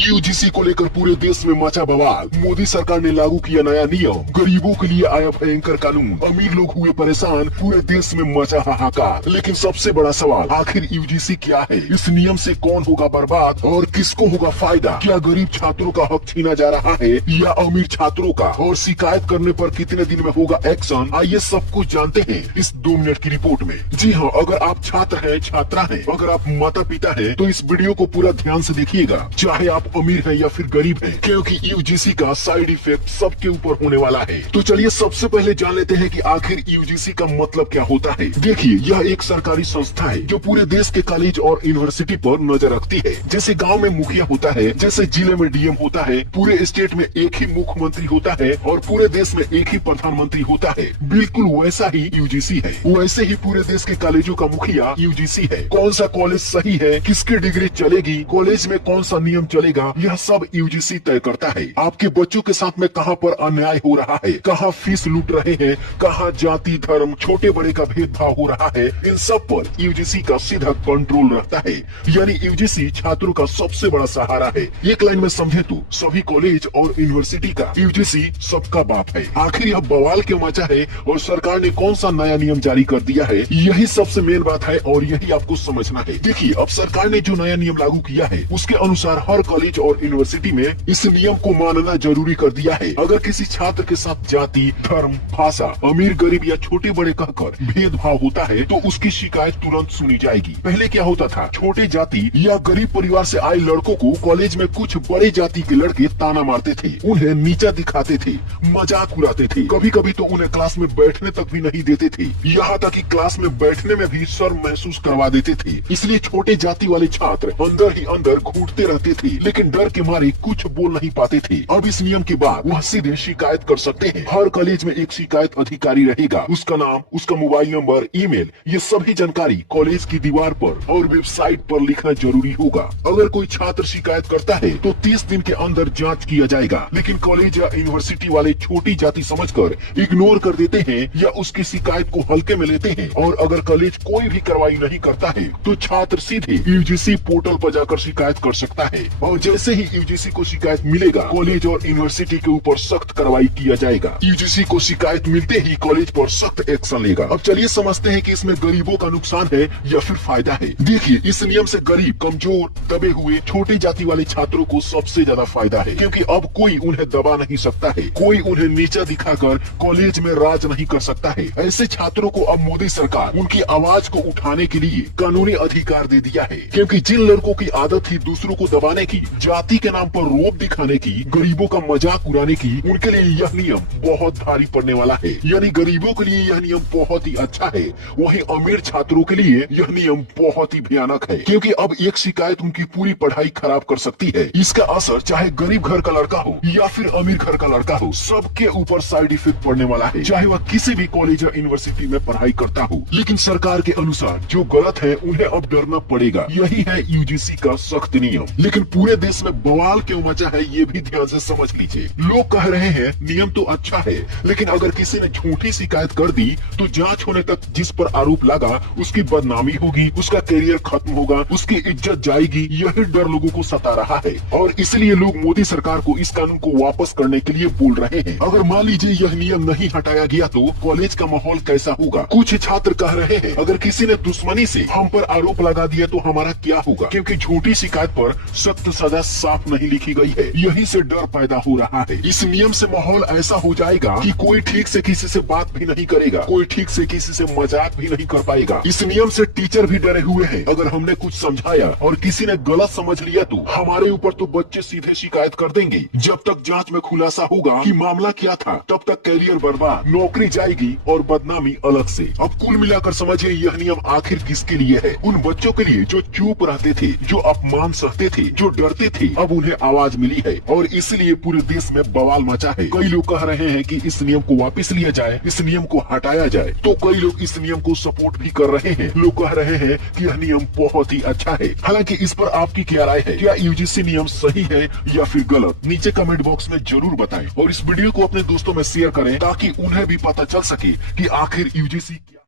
UGC को लेकर पूरे देश में मचा बवाल। मोदी सरकार ने लागू किया नया नियम, गरीबों के लिए आया भयंकर कानून, अमीर लोग हुए परेशान, पूरे देश में मचा हाहाकार। लेकिन सबसे बड़ा सवाल, आखिर यूजीसी क्या है? इस नियम से कौन होगा बर्बाद और किसको होगा फायदा? क्या गरीब छात्रों का हक छीना जा रहा है या अमीर छात्रों का? और शिकायत करने पर कितने दिन में होगा एक्शन? आइए सब कुछ जानते हैं इस 2 मिनट की रिपोर्ट में। जी हाँ, अगर आप छात्र हैं, छात्रा हैं, अगर आप माता पिता हैं, तो इस वीडियो को पूरा ध्यान से देखिएगा, चाहे आप अमीर है या फिर गरीब है, क्योंकि यूजीसी का साइड इफेक्ट सबके ऊपर होने वाला है। तो चलिए सबसे पहले जान लेते हैं कि आखिर यूजीसी का मतलब क्या होता है। देखिए, यह एक सरकारी संस्था है जो पूरे देश के कॉलेज और यूनिवर्सिटी पर नजर रखती है। जैसे गांव में मुखिया होता है, जैसे जिले में डीएम होता है, पूरे स्टेट में एक ही मुख्यमंत्री होता है और पूरे देश में एक ही प्रधानमंत्री होता है, बिल्कुल वैसा ही यूजीसी है। वैसे ही पूरे देश के कॉलेजों का मुखिया यूजीसी है। कौन सा कॉलेज सही है, किसकी डिग्री चलेगी, कॉलेज में कौन सा नियम चलेगा, यह सब यूजीसी तय करता है। आपके बच्चों के साथ में कहां पर अन्याय हो रहा है, कहां फीस लूट रहे हैं, कहां जाति धर्म छोटे बड़े का भेदभाव हो रहा है, इन सब पर यूजीसी का सीधा कंट्रोल रहता है। यानी यूजीसी छात्रों का सबसे बड़ा सहारा है। एक लाइन में समझे तो सभी कॉलेज और यूनिवर्सिटी का यूजीसी सबका बाप है। आखिर यह बवाल क्यों मचा है और सरकार ने कौन सा नया नियम जारी कर दिया है, यही सबसे मेन बात है और यही आपको समझना है। देखिए, अब सरकार ने जो नया नियम लागू किया है उसके अनुसार हर कॉलेज और यूनिवर्सिटी में इस नियम को मानना जरूरी कर दिया है। अगर किसी छात्र के साथ जाति धर्म भाषा अमीर गरीब या छोटे बड़े कहकर भेदभाव होता है तो उसकी शिकायत तुरंत सुनी जाएगी। पहले क्या होता था, छोटे जाति या गरीब परिवार से आए लड़कों को कॉलेज में कुछ बड़े जाति के लड़के ताना मारते थे, उन्हें नीचा दिखाते थे, मजाक उड़ाते थे, कभी कभी तो उन्हें क्लास में बैठने तक भी नहीं देते थे, यहाँ तक कि क्लास में बैठने में भी शर्म महसूस करवा देते थे। इसलिए छोटे जाति वाले छात्र अंदर ही अंदर घूटते रहते थे, लेकिन डर के मारे कुछ बोल नहीं पाते थे। अब इस नियम के बाद वह सीधे शिकायत कर सकते हैं। हर कॉलेज में एक शिकायत अधिकारी रहेगा, उसका नाम, उसका मोबाइल नंबर, ईमेल, ये सभी जानकारी कॉलेज की दीवार पर और वेबसाइट पर लिखना जरूरी होगा। अगर कोई छात्र शिकायत करता है तो 30 दिन के अंदर जांच किया जाएगा। लेकिन कॉलेज या यूनिवर्सिटी वाले छोटी जाति समझकर इग्नोर कर देते हैं या उसकी शिकायत को हल्के में लेते हैं। और अगर कॉलेज कोई भी कार्रवाई नहीं करता है तो छात्र सीधे यूजीसी पोर्टल पर जाकर शिकायत कर सकता है और जैसे ही यूजीसी को शिकायत मिलेगा, कॉलेज और यूनिवर्सिटी के ऊपर सख्त कार्रवाई किया जाएगा। यूजीसी को शिकायत मिलते ही कॉलेज पर सख्त एक्शन लेगा। अब चलिए समझते हैं कि इसमें गरीबों का नुकसान है या फिर फायदा है। देखिए, इस नियम से गरीब, कमजोर, दबे हुए, छोटी जाति वाले छात्रों को सबसे ज्यादा फायदा है, क्योंकि अब कोई उन्हें दबा नहीं सकता है, कोई उन्हें नीचा दिखाकर कॉलेज में राज नहीं कर सकता है। ऐसे छात्रों को अब मोदी सरकार उनकी आवाज को उठाने के लिए कानूनी अधिकार दे दिया है, क्योंकि जिन लड़कों की आदत थी दूसरों को दबाने की, जाति के नाम पर रोब दिखाने की, गरीबों का मजाक उड़ाने की, उनके लिए यह नियम बहुत भारी पड़ने वाला है। यानी गरीबों के लिए यह नियम बहुत ही अच्छा है, वहीं अमीर छात्रों के लिए यह नियम बहुत ही भयानक है, क्योंकि अब एक शिकायत उनकी पूरी पढ़ाई खराब कर सकती है। इसका असर चाहे गरीब घर का लड़का हो या फिर अमीर घर का लड़का हो, सबके ऊपर साइड इफेक्ट पड़ने वाला है, चाहे वह किसी भी कॉलेज या यूनिवर्सिटी में पढ़ाई करता हो। लेकिन सरकार के अनुसार जो गलत है उन्हें अब डरना पड़ेगा, यही है यूजीसी का सख्त नियम। लेकिन पूरे देश में बवाल क्यों मचा है ये भी ध्यान से समझ लीजिए। लोग कह रहे हैं नियम तो अच्छा है, लेकिन अगर किसी ने झूठी शिकायत कर दी तो जांच होने तक जिस पर आरोप लगा उसकी बदनामी होगी, उसका करियर खत्म होगा, उसकी इज्जत जाएगी, यही डर लोगों को सता रहा है। और इसलिए लोग मोदी सरकार को इस कानून को वापस करने के लिए बोल रहे हैं। अगर मान लीजिए यह नियम नहीं हटाया गया तो कॉलेज का माहौल कैसा होगा? कुछ छात्र कह रहे हैं अगर किसी ने दुश्मनी से हम पर आरोप लगा दिया तो हमारा क्या होगा, क्योंकि झूठी शिकायत पर सख्त सजा साफ नहीं लिखी गई है। यही से डर पैदा हो रहा है। इस नियम से माहौल ऐसा हो जाएगा कि कोई ठीक से किसी से बात भी नहीं करेगा, कोई ठीक से किसी से मजाक भी नहीं कर पाएगा। इस नियम से टीचर भी डरे हुए हैं, अगर हमने कुछ समझाया और किसी ने गलत समझ लिया तो हमारे ऊपर तो बच्चे सीधे शिकायत कर देंगे। जब तक जांच में खुलासा होगा कि मामला क्या था, तब तक करियर बर्बाद, नौकरी जाएगी और बदनामी अलग से। अब कुल मिलाकर समझिए यह नियम आखिर किसके लिए है? उन बच्चों के लिए जो चुप रहते थे, जो अपमान सहते थे, जो डरते थे, अब उन्हें आवाज मिली है और इसलिए पूरे देश में बवाल मचा है। कई लोग कह रहे हैं कि इस नियम को वापस लिया जाए, इस नियम को हटाया जाए, तो कई लोग इस नियम को सपोर्ट भी कर रहे हैं। लोग कह रहे हैं कि यह नियम बहुत ही अच्छा है। हालांकि इस पर आपकी क्या राय है? क्या यूजीसी नियम सही है या फिर गलत? नीचे कमेंट बॉक्स में जरूर बताएं और इस वीडियो को अपने दोस्तों में शेयर करें ताकि उन्हें भी पता चल सके कि आखिर यूजीसी क्या